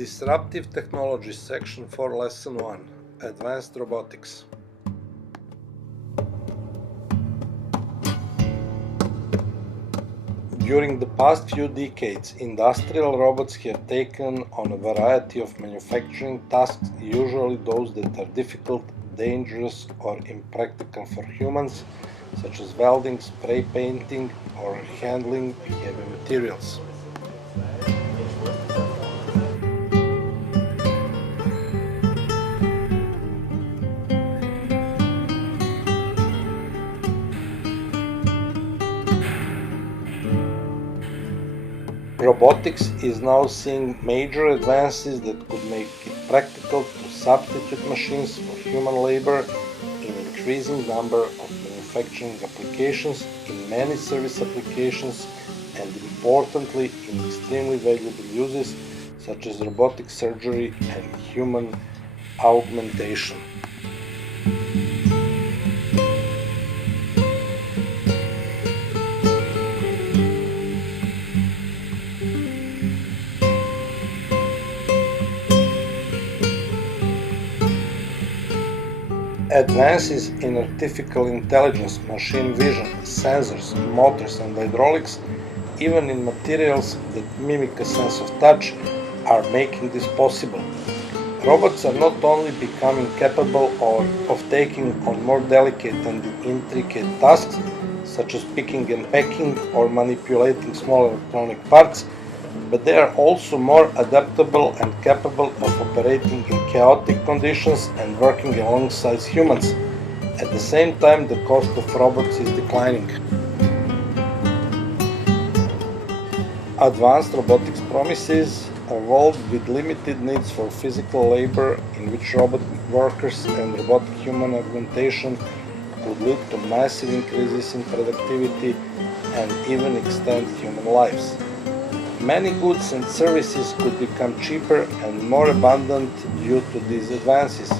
Disruptive Technologies Section 4 Lesson 1 Advanced Robotics. During the past few decades, industrial robots have taken on a variety of manufacturing tasks, usually those that are difficult, dangerous, or impractical for humans, such as welding, spray painting, or handling heavy materials. Robotics is now seeing major advances that could make it practical to substitute machines for human labor in an increasing number of manufacturing applications, in many service applications, and importantly in extremely valuable uses such as robotic surgery and human augmentation. Advances in artificial intelligence, machine vision, sensors, motors and hydraulics, even in materials that mimic a sense of touch, are making this possible. Robots are not only becoming capable of taking on more delicate and intricate tasks, such as picking and packing or manipulating small electronic parts, but they are also more adaptable and capable of operating in chaotic conditions and working alongside humans. At the same time, the cost of robots is declining. Advanced robotics promises a world with limited needs for physical labor, in which robot workers and robotic human augmentation could lead to massive increases in productivity and even extend human lives. Many goods and services could become cheaper and more abundant due to these advances.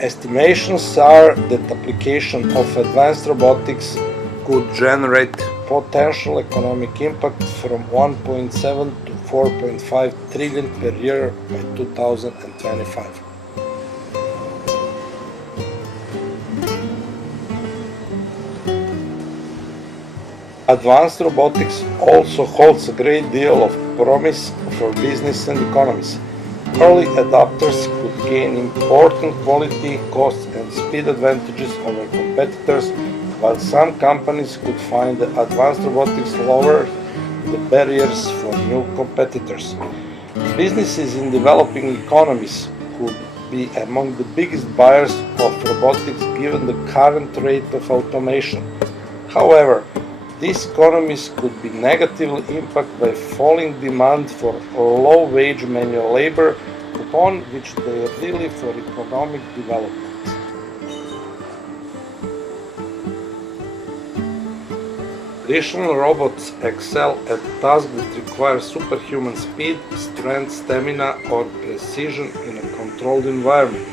Estimations are that application of advanced robotics could generate potential economic impact from 1.7 to 4.5 trillion per year by 2025. Advanced robotics also holds a great deal of promise for business and economies. Early adopters could gain important quality, cost and speed advantages over competitors, while some companies could find that advanced robotics lower the barriers for new competitors. Businesses in developing economies could be among the biggest buyers of robotics given the current rate of automation. However, these economies could be negatively impacted by falling demand for low-wage manual labor, upon which they rely for economic development. Traditional robots excel at tasks that require superhuman speed, strength, stamina, or precision in a controlled environment.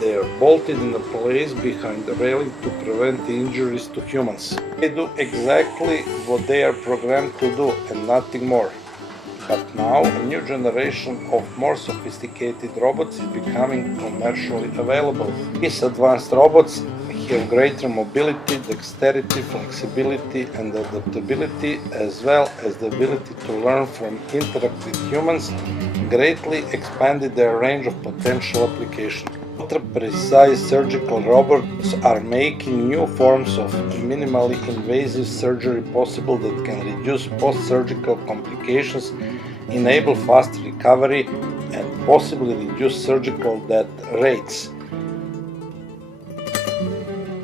They are bolted in place behind the railing to prevent injuries to humans. They do exactly what they are programmed to do and nothing more. But now a new generation of more sophisticated robots is becoming commercially available. These advanced robots have greater mobility, dexterity, flexibility and adaptability, as well as the ability to learn from interact with humans, greatly expanded their range of potential application. Ultra-precise surgical robots are making new forms of minimally invasive surgery possible that can reduce post-surgical complications, enable fast recovery, and possibly reduce surgical death rates.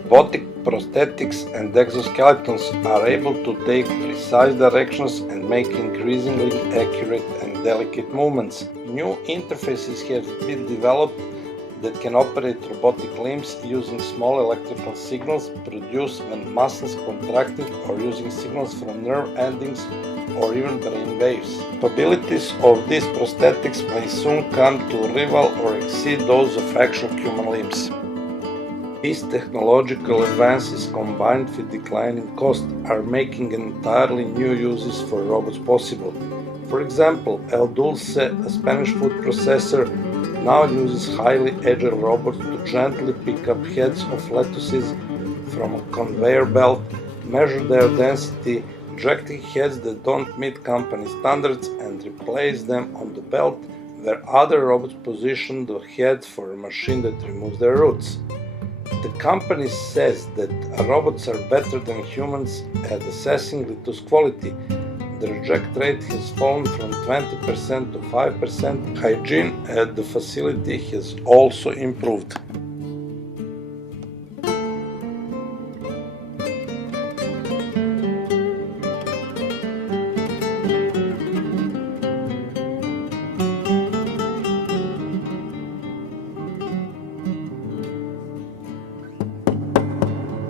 Robotic prosthetics and exoskeletons are able to take precise directions and make increasingly accurate and delicate movements. New interfaces have been developed that can operate robotic limbs using small electrical signals produced when muscles contracted, or using signals from nerve endings or even brain waves. Capabilities of these prosthetics may soon come to rival or exceed those of actual human limbs. These technological advances, combined with declining cost, are making entirely new uses for robots possible. For example, El Dulce, a Spanish food processor, now uses highly agile robots to gently pick up heads of lettuces from a conveyor belt, measure their density, rejecting heads that don't meet company standards, and replace them on the belt where other robots position the head for a machine that removes their roots. The company says that robots are better than humans at assessing lettuce quality. The reject rate has fallen from 20% to 5%. Hygiene at the facility has also improved.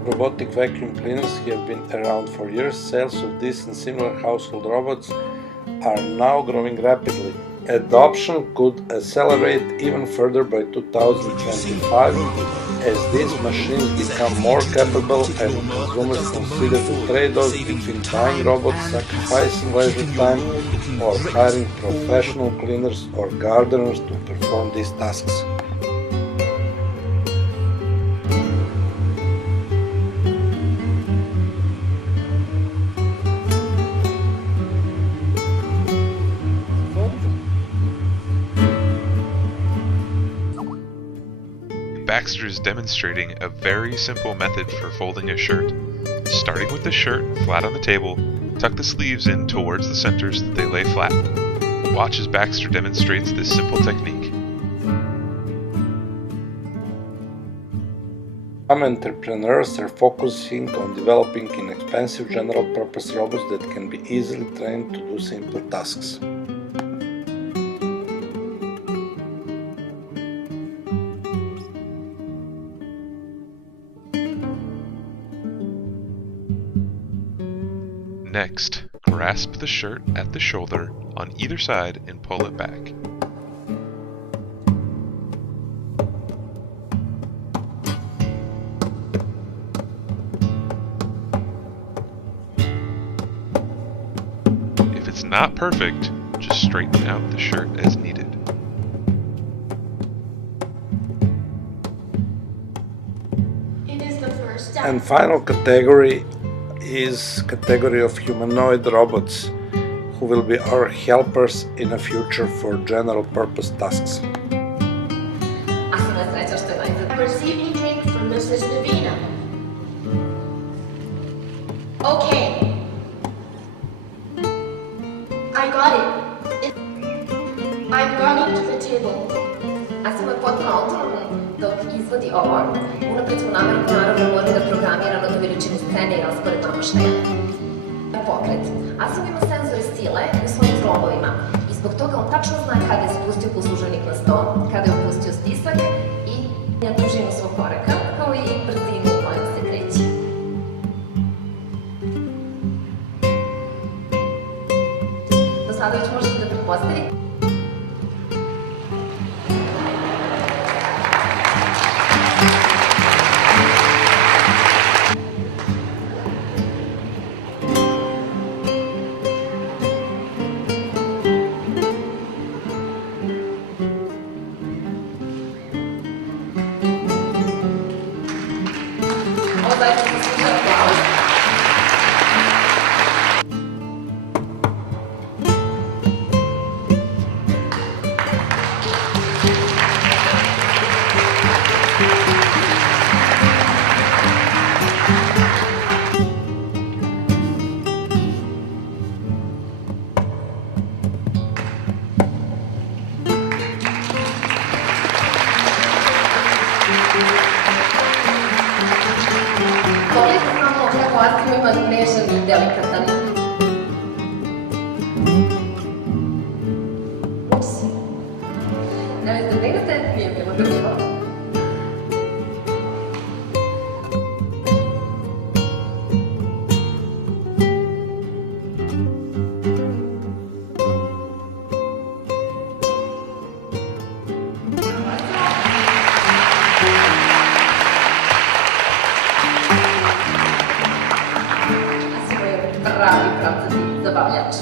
Robotic vacuum cleaners have been around for years. Sales of these and similar household robots are now growing rapidly. Adoption could accelerate even further by 2025 as these machines become more capable and consumers consider the trade-off between buying robots, sacrificing leisure time, or hiring professional cleaners or gardeners to perform these tasks. Baxter is demonstrating a very simple method for folding a shirt. Starting with the shirt flat on the table, tuck the sleeves in towards the center so that they lay flat. Watch as Baxter demonstrates this simple technique. Some entrepreneurs are focusing on developing inexpensive general-purpose robots that can be easily trained to do simple tasks. Next, grasp the shirt at the shoulder on either side and pull it back. If it's not perfect, just straighten out the shirt as needed. It is the first step. And final category is category of humanoid robots, who will be our helpers in the future for general purpose tasks. I'm receiving drink from Mrs. Navina. Okay. I got it. I'm running to the table. Asimo je potpuno autonoman dok izvodi ovo. Unapred smo naravno morali da programiramo tu veličinu scene i raspored namaštaja. Pokret. Asimo ima senzore stile u svojim trobovima i zbog toga on tačno zna kada je spustio poslužajnik na sto, kada je opustio stisak i dužinu svog koraka, kao i brzinu u kojom se kreće. Do sada već možete da pretpostavite. Ima nežan i delikatan. Ups. Nemojte da brinete, nije bilo drugo. Pravi pravcati zabavljač.